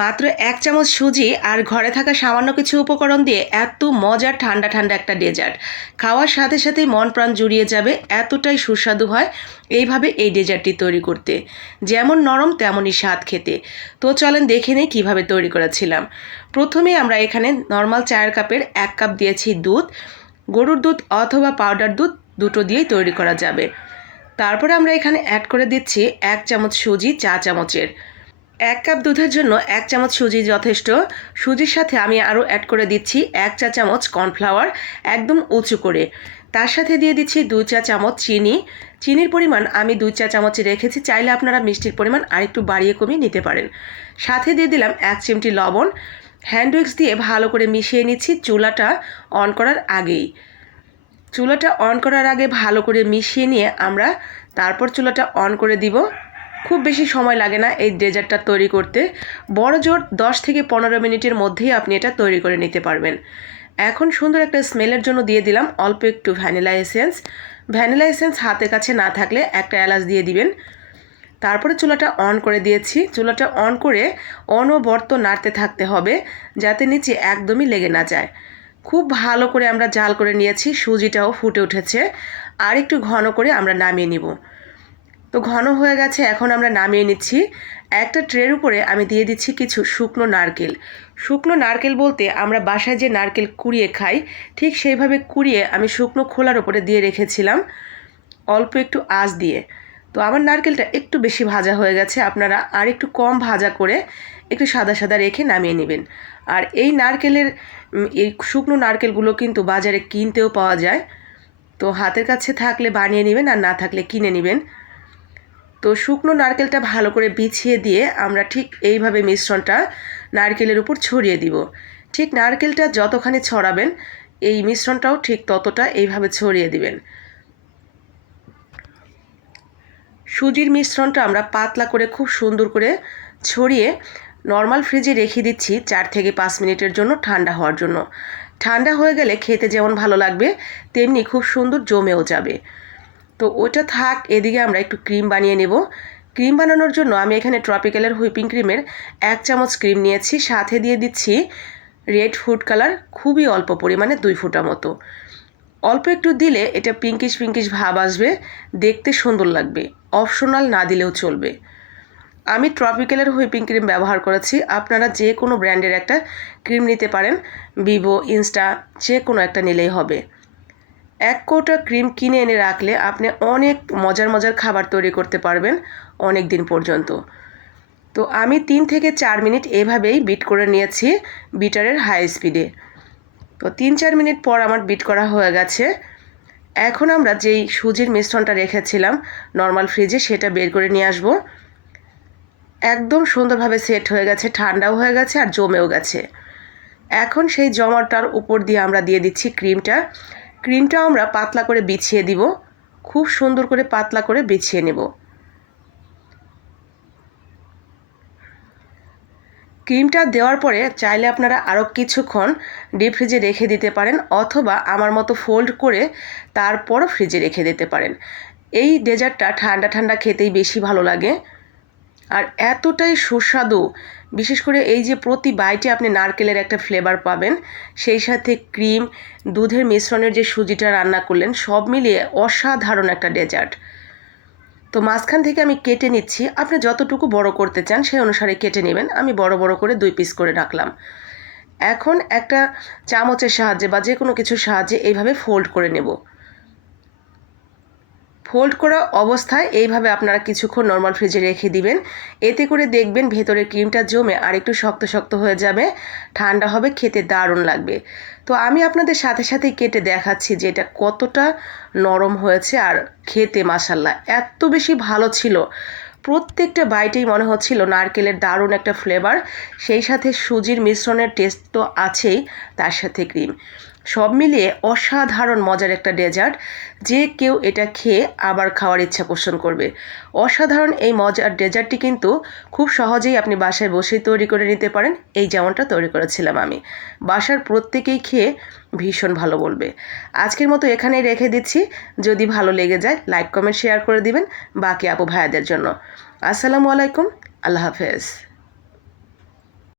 মাত্র এক চামচ সুজি আর ঘরে থাকা সামান্য কিছু উপকরণ দিয়ে এত মজার ঠান্ডা ঠান্ডা একটা ডেজার্ট। খাওয়ার সাথে সাথেই মন প্রাণ জুড়িয়ে যাবে, এতটাই সুস্বাদু হয় এইভাবে এই ডেজার্টটি তৈরি করতে। যেমন নরম তেমনই স্বাদ খেতে। তো চলেন দেখে নেই কীভাবে তৈরি করেছিলাম। প্রথমে আমরা এখানে নর্মাল চায়ের কাপের এক কাপ দিয়েছি দুধ, গরুর দুধ অথবা পাউডার দুধ দুটো দিয়েই তৈরি করা যাবে। তারপরে আমরা এখানে অ্যাড করে দিচ্ছি এক চামচ সুজি, চা চামচের। এক কাপ দুধের জন্য এক চামচ সুজি যথেষ্ট। সুজির সাথে আমি আরও অ্যাড করে দিচ্ছি এক চা চামচ কর্নফ্লাওয়ার একদম উঁচু করে। তার সাথে দিয়ে দিচ্ছি দুই চা চামচ চিনি। চিনির পরিমাণ আমি দুই চা চামচ রেখেছি, চাইলে আপনারা মিষ্টির পরিমাণ আরেকটু বাড়িয়ে কমিয়ে নিতে পারেন। সাথে দিয়ে দিলাম এক চিমটি লবণ। হ্যান্ড উইক্স দিয়ে ভালো করে মিশিয়ে নিচ্ছি চুলাটা অন করার আগেই। চুলাটা অন করার আগে ভালো করে মিশিয়ে নিয়ে আমরা তারপর চুলাটা অন করে দিব। খুব বেশি সময় লাগে না এই ডেজার্টটা তৈরি করতে। বড় জোর দশ থেকে পনেরো মিনিটের মধ্যেই আপনি এটা তৈরি করে নিতে পারবেন। এখন সুন্দর একটা স্মেলের জন্য দিয়ে দিলাম অল্প একটু ভ্যানিলা এসেন্স। ভ্যানিলা এসেন্স হাতের কাছে না থাকলে একটা এলাচ দিয়ে দিবেন। তারপরে চুলাটা অন করে দিয়েছি। চুলাটা অন করে অনবর্ত নাড়তে থাকতে হবে যাতে নিচে একদমই লেগে না যায়। খুব ভালো করে আমরা জাল করে নিয়েছি, সুজিটাও ফুটে উঠেছে। আর একটু ঘন করে আমরা নামিয়ে নিব। তো ঘন হয়ে গেছে, এখন আমরা নামিয়ে নিচ্ছি। একটা ট্রের উপরে আমি দিয়ে দিচ্ছি কিছু শুকনো নারকেল। শুকনো নারকেল বলতে আমরা বাসায় যে নারকেল কুড়িয়ে খাই, ঠিক সেইভাবে কুড়িয়ে আমি শুকনো খোলার উপরে দিয়ে রেখেছিলাম, অল্প একটু আঁচ দিয়ে। তো আমার নারকেলটা একটু বেশি ভাজা হয়ে গেছে, আপনারা আর একটু কম ভাজা করে একটু সাদা সাদা রেখে নামিয়ে নেবেন। আর এই নারকেলের এই শুকনো নারকেলগুলো কিন্তু বাজারে কিনতেও পাওয়া যায়। তো হাতের কাছে থাকলে বানিয়ে নেবেন আর না থাকলে কিনে নেবেন। তো শুকনো নারকেলটা ভালো করে বিছিয়ে দিয়ে আমরা ঠিক এইভাবে মিশ্রণটা নারকেলের উপর ছড়িয়ে দিব। ঠিক নারকেলটা যতখানি ছড়াবেন, এই মিশ্রণটাও ঠিক ততটা এইভাবে ছড়িয়ে দিবেন। সুজির মিশ্রণটা আমরা পাতলা করে খুব সুন্দর করে ছড়িয়ে নর্মাল ফ্রিজে রেখে দিচ্ছি চার থেকে পাঁচ মিনিটের জন্য ঠান্ডা হওয়ার জন্য। ঠান্ডা হয়ে গেলে খেতে যেমন ভালো লাগবে, তেমনি খুব সুন্দর জমেও যাবে। তো ওটা থাক, এদিকে আমরা একটু ক্রিম বানিয়ে নেব। ক্রিম বানানোর জন্য আমি এখানে ট্রপিক্যালের হুইপিং ক্রিমের এক চামচ ক্রিম নিয়েছি, সাথে দিয়ে দিচ্ছি রেড ফুড কালার, খুবই অল্প পরিমাণে দুই ফুটা মতো। অল্প একটু দিলে এটা পিঙ্কিশ পিঙ্কিশ ভাব আসবে, দেখতে সুন্দর লাগবে, অপশনাল না দিলেও চলবে। আমি ট্রপিক্যালের হুইপিং ক্রিম ব্যবহার করেছি, আপনারা যে কোনো ব্র্যান্ডের একটা ক্রিম নিতে পারেন, ভিভো, ইনস্টা, যে কোনো একটা নিলেই হবে। এক কৌটা ক্রিম কিনে এনে রাখলে আপনি অনেক মজার মজার খাবার তৈরি করতে পারবেন অনেক দিন পর্যন্ত। তো আমি তিন থেকে চার মিনিট এভাবেই বিট করে নিয়েছি বিটারের হাই স্পিডে। তো তিন চার মিনিট পর আমার বিট করা হয়ে গেছে। এখন আমরা যেই সুজির মিশ্রণটা রেখেছিলাম নর্মাল ফ্রিজে সেটা বের করে নিয়ে আসব। একদম সুন্দরভাবে সেট হয়ে গেছে, ঠান্ডাও হয়ে গেছে আর জমেও গেছে। এখন সেই জমাটার উপর দিয়ে আমরা দিয়ে দিচ্ছি ক্রিমটা। ক্রিমটা আমরা পাতলা করে বিছিয়ে দিব। খুব সুন্দর করে পাতলা করে বিছিয়ে নেব। ক্রিমটা দেওয়ার পরে চাইলে আপনারা আরও কিছুক্ষণ ডিপ ফ্রিজে রেখে দিতে পারেন অথবা আমার মতো ফোল্ড করে তারপরও ফ্রিজে রেখে দিতে পারেন। এই ডেজার্টটা ঠান্ডা ঠান্ডা খেতেই বেশি ভালো লাগে। আর এতটাই সুস্বাদু বিশেষ করে এই যে প্রতি বাইটে আপনি নারকেলের একটা ফ্লেভার পাবেন, সেই সাথে ক্রিম, দুধের মিশ্রণের যে সুজিটা রান্না করলেন, সব মিলিয়ে অসাধারণ একটা ডেজার্ট তো মাঝখান থেকে আমি কেটে নিচ্ছি। আপনি যতটুকু বড় করতে চান, সেই অনুসারে কেটে নেবেন। আমি বড় বড় করে দুই পিস করে রাখলাম। এখন একটা চামচের সাহায্যে বা যে কোনো কিছুর সাহায্যে এইভাবে ফোল্ড করে নেব। ফোল্ড করা অবস্থায় এইভাবে আপনারা কিছুক্ষণ নর্মাল ফ্রিজে রেখে দিবেন। এতে করে দেখবেন ভেতরের ক্রিমটা জমে আর একটু শক্ত শক্ত হয়ে যাবে, ঠান্ডা হবে, খেতে দারুণ লাগবে। তো আমি আপনাদের সাথে সাথে কেটে দেখাচ্ছি যে এটা কতটা নরম হয়েছে আর খেতে মাসাল্লাহ এত বেশি ভালো ছিল। প্রত্যেকটা বাইটেই মনে হচ্ছিল নারকেলের দারুণ একটা ফ্লেভার সেই সাথে সুজির মিশ্রণের টেস্ট তো আছেই তার সাথে ক্রিম সব মিলিয়ে অসাধারণ মজার একটা ডেজার্ট। যে কেউ এটা খেয়ে আবার খাওয়ার ইচ্ছা পোষণ করবে। অসাধারণ এই মজার ডেজার্টটি কিন্তু খুব সহজেই আপনি বাসায় বসেই তৈরি করে নিতে পারেন। এই যেমনটা তৈরি করেছিলাম আমি। বাসার প্রত্যেকেই খেয়ে ভীষণ ভালো বলবে। আজকের মতো এখানেই রেখে দিচ্ছি। যদি ভালো লেগে যায়, লাইক, কমেন্ট, শেয়ার করে দিবেন বাকি আপু ভাইয়াদের জন্য। আসসালামু আলাইকুম। আল্লাহ হাফেজ।